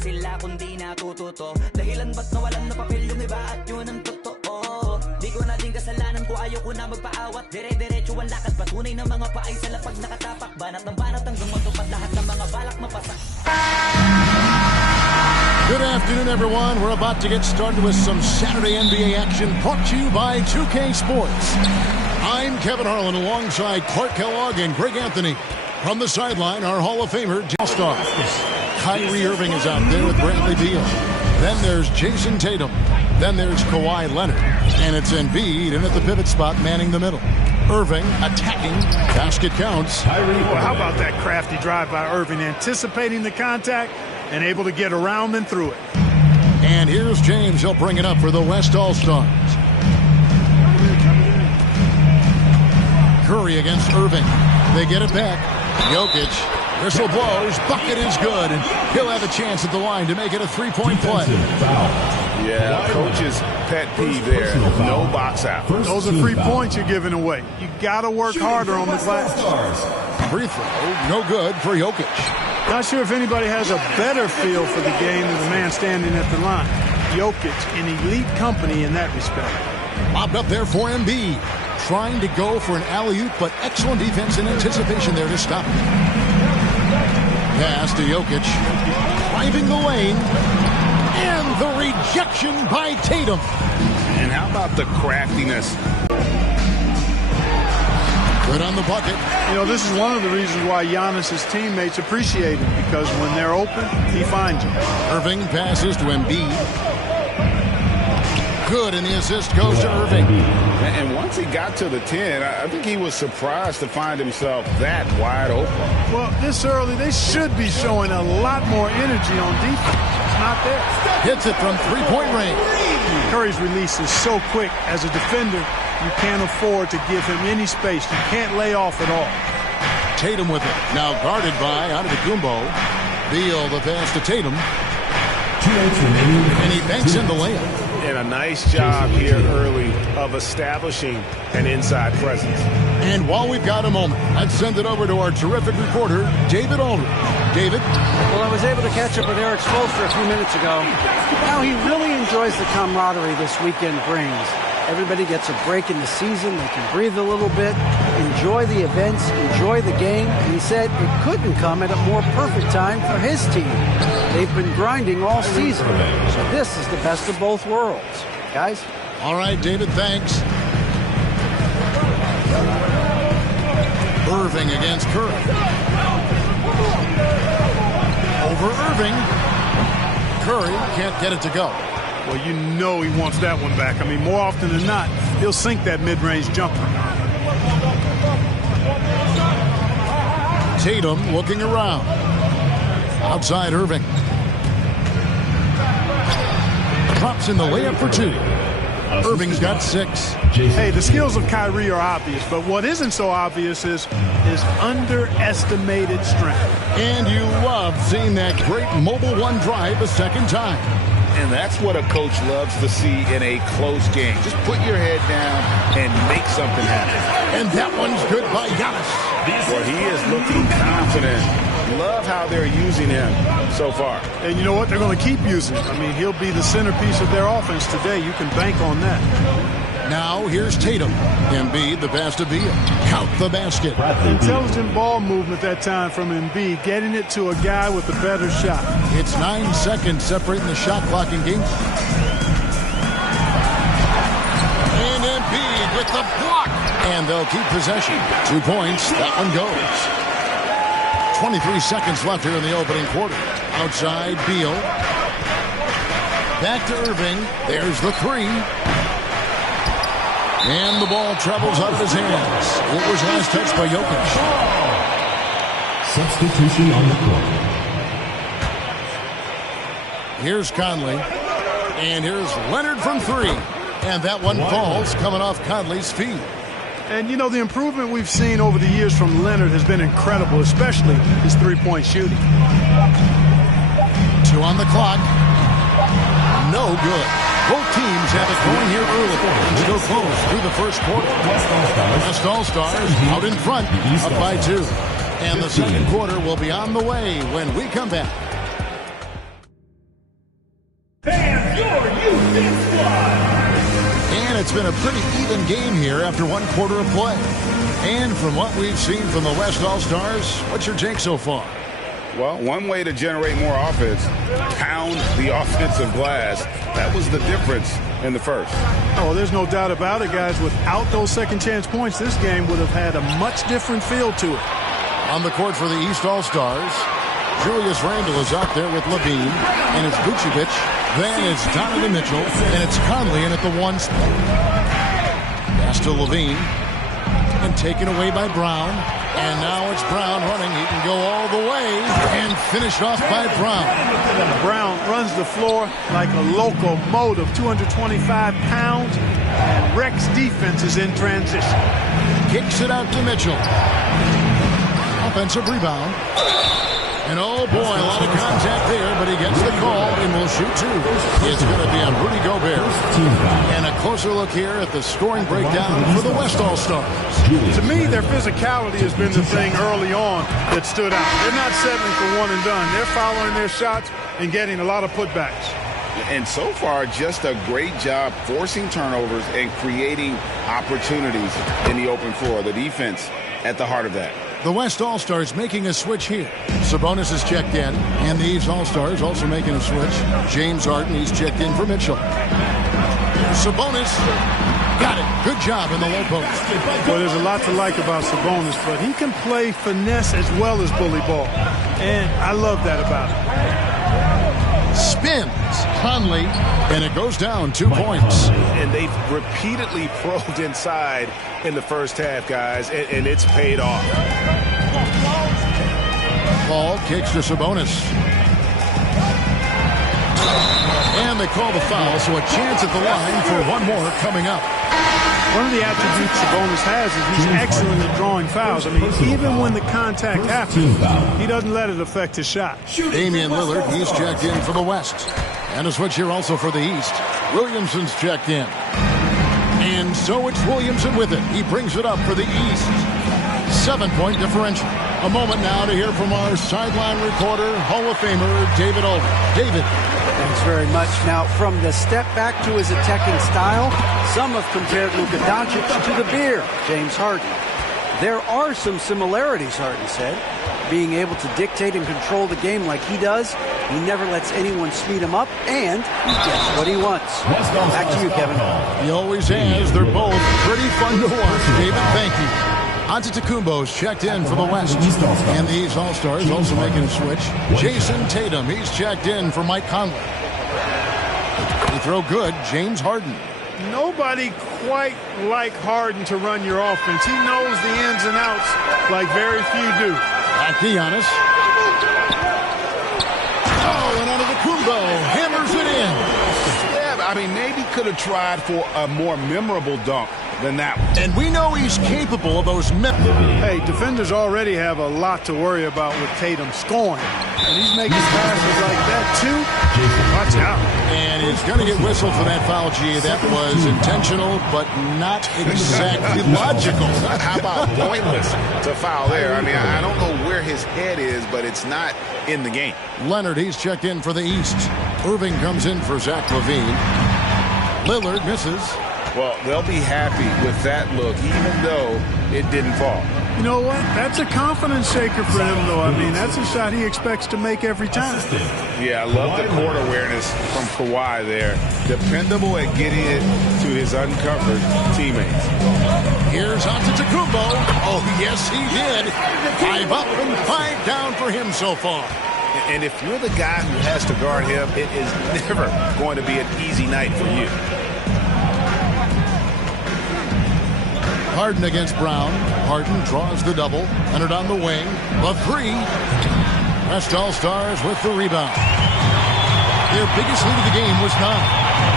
Sila kundi natututo dahilan ba't nawalan na papel yung iba at yun ang totoo. Di ko na din kasalanan ko, ayaw ko na magpaawat. Dire-diretso ang lakad, patunay ng mga paay sa lapag nakatapak. Banat hanggang matupad lahat ng mga balak mapasa. Good afternoon, everyone. We're about to get started with some Saturday NBA action brought to you by 2K Sports. I'm Kevin Harlan alongside Clark Kellogg and Greg Anthony. From the sideline, our Hall of Famer, All-Stars. Kyrie Irving is out there with Bradley Beal. Then there's Jason Tatum. Then there's Kawhi Leonard. And it's Embiid in at the pivot spot, manning the middle. Irving attacking. Basket counts. Well, how about that crafty drive by Irving, anticipating the contact and able to get around and through it. And here's James. He'll bring it up for the West All-Stars. Curry against Irving. They get it back. Jokic. Whistle blows. Bucket is good. And he'll have a chance at the line to make it a three-point play. Yeah, coach's pet peeve there. No box out. Those are free points you're giving away. You got to work harder on the glass. Free throw. No good for Jokic. Not sure if anybody has a better feel for the game than the man standing at the line. Jokic in elite company in that respect. Lobbed up there for Embiid. Trying to go for an alley-oop, but excellent defense and anticipation there to stop it. Pass to Jokic. Driving the lane. And the rejection by Tatum. And how about the craftiness? Good on the bucket. You know, this is one of the reasons why Giannis's teammates appreciate him, because when they're open, he finds them. Irving passes to Embiid. Good, and the assist goes to Irving. And once he got to the 10, I think he was surprised to find himself that wide open. Well, this early, they should be showing a lot more energy on defense. It's not there. Hits it from three-point range. Curry's release is so quick. As a defender, you can't afford to give him any space. You can't lay off at all. Tatum with it. Now guarded by Antetokounmpo. Beal the pass to Tatum. And he banks in the layup. And a nice job here early of establishing an inside presence. And while we've got a moment, let's send it over to our terrific reporter, David Aldridge. David? Well, I was able to catch up with Eric Spoelstra a few minutes ago. Now he really enjoys the camaraderie this weekend brings. Everybody gets a break in the season. They can breathe a little bit, enjoy the events, enjoy the game. And he said it couldn't come at a more perfect time for his team. They've been grinding all season. So this is the best of both worlds. Guys? All right, David, thanks. Irving against Curry. Over Irving. Curry can't get it to go. Well, you know he wants that one back. I mean, more often than not, he'll sink that mid-range jumper. Tatum looking around. Outside Irving. Drops in the layup for two. Irving's got 6. Hey, the skills of Kyrie are obvious, but what isn't so obvious is his underestimated strength. And you love seeing that great mobile one drive a second time. And that's what a coach loves to see in a close game. Just put your head down and make something happen. And that one's good by Giannis. Well, he is looking confident. Love how they're using him so far. And you know what? They're going to keep using him. I mean, he'll be the centerpiece of their offense today. You can bank on that. Now here's Tatum. Embiid, the pass to Beal. Count the basket. Intelligent ball movement that time from Embiid, getting it to a guy with a better shot. It's 9 seconds separating the shot clock in game. And Embiid with the block. And they'll keep possession. 2 points. That one goes. 23 seconds left here in the opening quarter. Outside, Beal. Back to Irving. There's the 3. And the ball travels out of his hands. It was last touched by Jokic. Substitution on the court. Here's Conley. And here's Leonard from 3. And that one falls coming off Conley's feet. And, you know, the improvement we've seen over the years from Leonard has been incredible, especially his three-point shooting. 2 on the clock. No good. Both teams have it going here early. Still close through the first quarter. West All-Stars out in front, up by 2. And the second quarter will be on the way when we come back. And it's been a pretty even game here after one quarter of play. And from what we've seen from the West All-Stars, what's your take so far? Well, one way to generate more offense, pound the offensive glass. That was the difference in the first. Oh, there's no doubt about it, guys. Without those second chance points, this game would have had a much different feel to it. On the court for the East All-Stars, Julius Randle is out there with Levine, and it's Vucevic. Then it's Donovan Mitchell, and it's Conley in at the 1 spot. Pass to Levine, and taken away by Brown. And now it's Brown running. He can go all the way and finish off by Brown. Brown runs the floor like a locomotive, 225 pounds, and wrecks defenses in transition. Kicks it out to Mitchell. Offensive rebound. And oh boy, a lot of contact there, but he gets the call and will shoot 2. It's going to be on Rudy Gobert. And a closer look here at the scoring breakdown for the West All-Stars. To me, their physicality has been the thing early on that stood out. They're not settling for one and done. They're following their shots and getting a lot of putbacks. And so far, just a great job forcing turnovers and creating opportunities in the open floor. The defense at the heart of that. The West All-Stars making a switch here. Sabonis is checked in, and the East All-Stars also making a switch. James Harden, he's checked in for Mitchell. Sabonis got it. Good job in the low post. Well, there's a lot to like about Sabonis, but he can play finesse as well as bully ball. And I love that about him. Spins Conley, and it goes down 2 points. And they've repeatedly probed inside in the first half, guys, and it's paid off. Ball kicks to Sabonis. And they call the foul, so a chance at the line for one more coming up. One of the attributes Sabonis has is he's excellent at drawing fouls. I mean, even when the contact happens, he doesn't let it affect his shot. Damian Lillard, he's checked in for the West. And a switch here also for the East. Williamson's checked in. And so it's Williamson with it. He brings it up for the East. 7-point differential. A moment now to hear from our sideline reporter, Hall of Famer David Aldridge. David. Thanks very much. Now, from the step back to his attacking style, some have compared Luka Doncic to the bear, James Harden. There are some similarities, Harden said. Being able to dictate and control the game like he does, he never lets anyone speed him up, and he gets what he wants. Back to you, Kevin. He always has. They're both pretty fun to watch. David, thank you. Antetokounmpo's checked in for the West. And the East All-Stars also making a switch. Jason Tatum, he's checked in for Mike Conley. They throw good, James Harden. Nobody quite like Harden to run your offense. He knows the ins and outs like very few do. Back to Giannis. Oh, and Antetokounmpo hammers it in. Yeah, I mean, maybe could have tried for a more memorable dunk than that one. And we know he's capable of those. Hey, defenders already have a lot to worry about with Tatum scoring. And he's making passes like that, too. Watch out. And he's going to get whistled for that foul, G. That was intentional, but not exactly logical. How about pointless to foul there? I mean, I don't know where his head is, but it's not in the game. Leonard, he's checked in for the East. Irving comes in for Zach LaVine. Lillard misses. Well, they'll be happy with that look, even though it didn't fall. You know what? That's a confidence shaker for him, though. I mean, that's a shot he expects to make every time. Yeah, I love the court awareness from Kawhi there. Dependable at getting it to his uncovered teammates. Here's Antetokounmpo. Oh, yes, he did. 5 up and 5 down for him so far. And if you're the guy who has to guard him, it is never going to be an easy night for you. Harden against Brown. Harden draws the double. Leonard on the wing. The 3. West All-Stars with the rebound. Their biggest lead of the game was 9.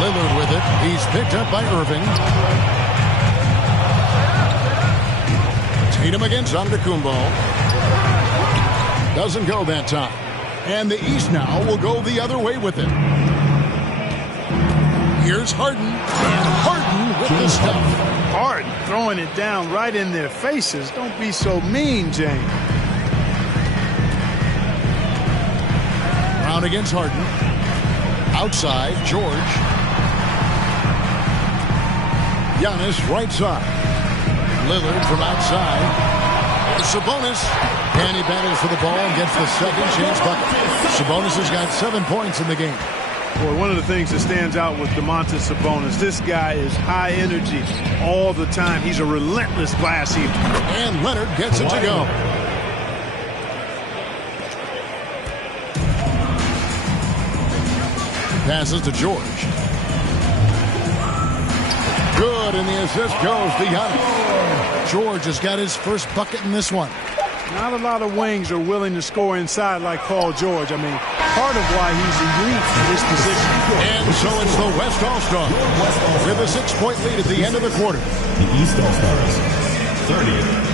Lillard with it. He's picked up by Irving. Tatum against Antetokounmpo. Doesn't go that time. And the East now will go the other way with it. Here's Harden, and Harden with the stuff. Harden throwing it down right in their faces. Don't be so mean, James. Brown against Harden. Outside, George. Giannis right side. Lillard from outside. Sabonis. And he battles for the ball and gets the second chance bucket. Sabonis has got 7 points in the game. Boy, one of the things that stands out with Domantas Sabonis, this guy is high energy all the time. He's a relentless glass eater. And Leonard gets it to go. Passes to George. Good, and the assist goes to Giannis. George has got his first bucket in this one. Not a lot of wings are willing to score inside like Paul George. I mean, part of why he's elite in this position. And so it's the West All-Stars with a 6-point lead at the end of the quarter. The East All-Stars, 30.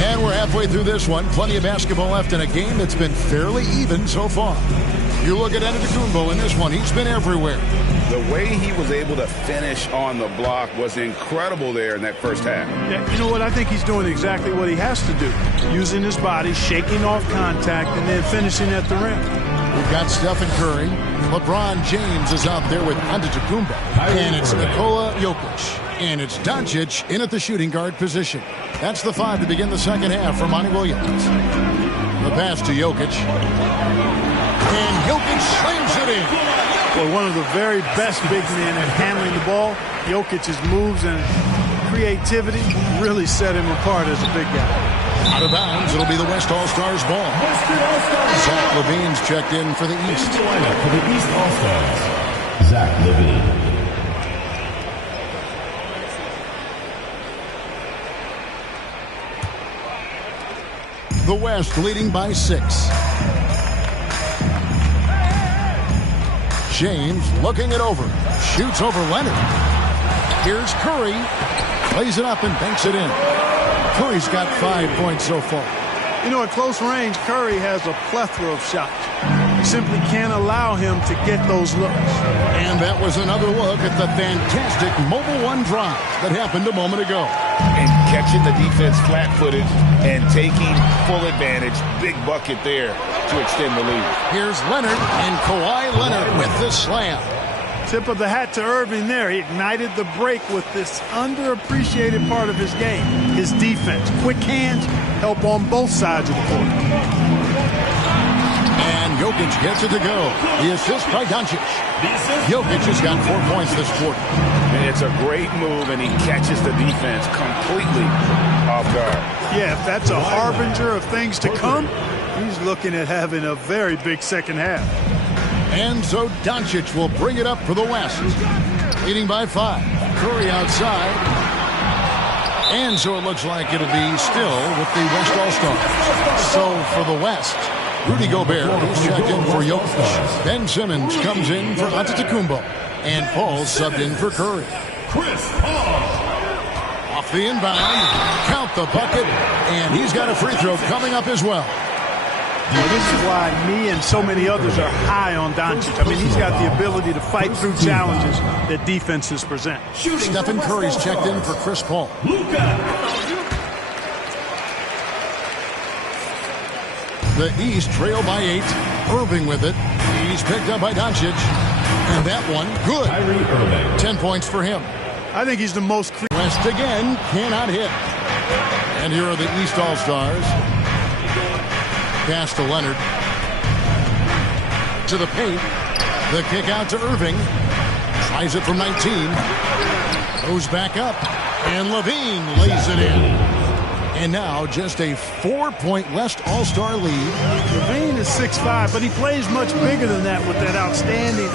And we're halfway through this one. Plenty of basketball left in a game that's been fairly even so far. You look at Antetokounmpo in this one. He's been everywhere. The way he was able to finish on the block was incredible there in that first half. Yeah, you know what? I think he's doing exactly what he has to do. Using his body, shaking off contact, and then finishing at the rim. We've got Stephen Curry. LeBron James is out there with Antetokounmpo. And it's Nikola Jokic. And it's Doncic in at the shooting guard position. That's the 5 to begin the second half for Monty Williams. The pass to Jokic. And Jokic slings it in. Well, one of the very best big men at handling the ball. Jokic's moves and creativity really set him apart as a big guy. Out of bounds, it'll be the West All-Stars ball. Zach LaVine's checked in for the East. For the East All-Stars, Zach LaVine. The West leading by 6. James looking it over. Shoots over Leonard. Here's Curry. Plays it up and banks it in. Curry's got 5 points so far. You know, at close range, Curry has a plethora of shots. You simply can't allow him to get those looks. And that was another look at the fantastic Mobile One drive that happened a moment ago. And catching the defense flat-footed and taking full advantage. Big bucket there to extend the lead. Here's Leonard, and Kawhi Leonard with the slam. Tip of the hat to Irving there. He ignited the break with this underappreciated part of his game. His defense. Quick hands help on both sides of the court. And Jokic gets it to go. The assist by Doncic. Jokic has got 4 points this quarter. And it's a great move, and he catches the defense completely off guard. Yeah, if that's a harbinger of things to come, he's looking at having a very big second half. And so Doncic will bring it up for the West. Leading by 5. Curry outside. And so it looks like it'll be still with the West All-Stars. So for the West, Rudy Gobert is checked in for Jokic. Ben Simmons comes in for Antetokounmpo. And Paul subbed in for Curry. Off the inbound. Count the bucket. And he's got a free throw coming up as well. Well, this is why me and so many others are high on Doncic. I mean, he's got the ability to fight through challenges that defenses present. Stephen Curry's checked in for Chris Paul. The East trail by 8. Irving with it. He's picked up by Doncic. And that one, good. Kyrie Irving. 10 points for him. I think he's the most West again, cannot hit. And here are the East All-Stars. Pass to Leonard. To the paint. The kick out to Irving. Tries it from 19. Goes back up. And LaVine lays it in. And now just a 4-point West All-Star lead. LaVine is 6'5", but he plays much bigger than that with that outstanding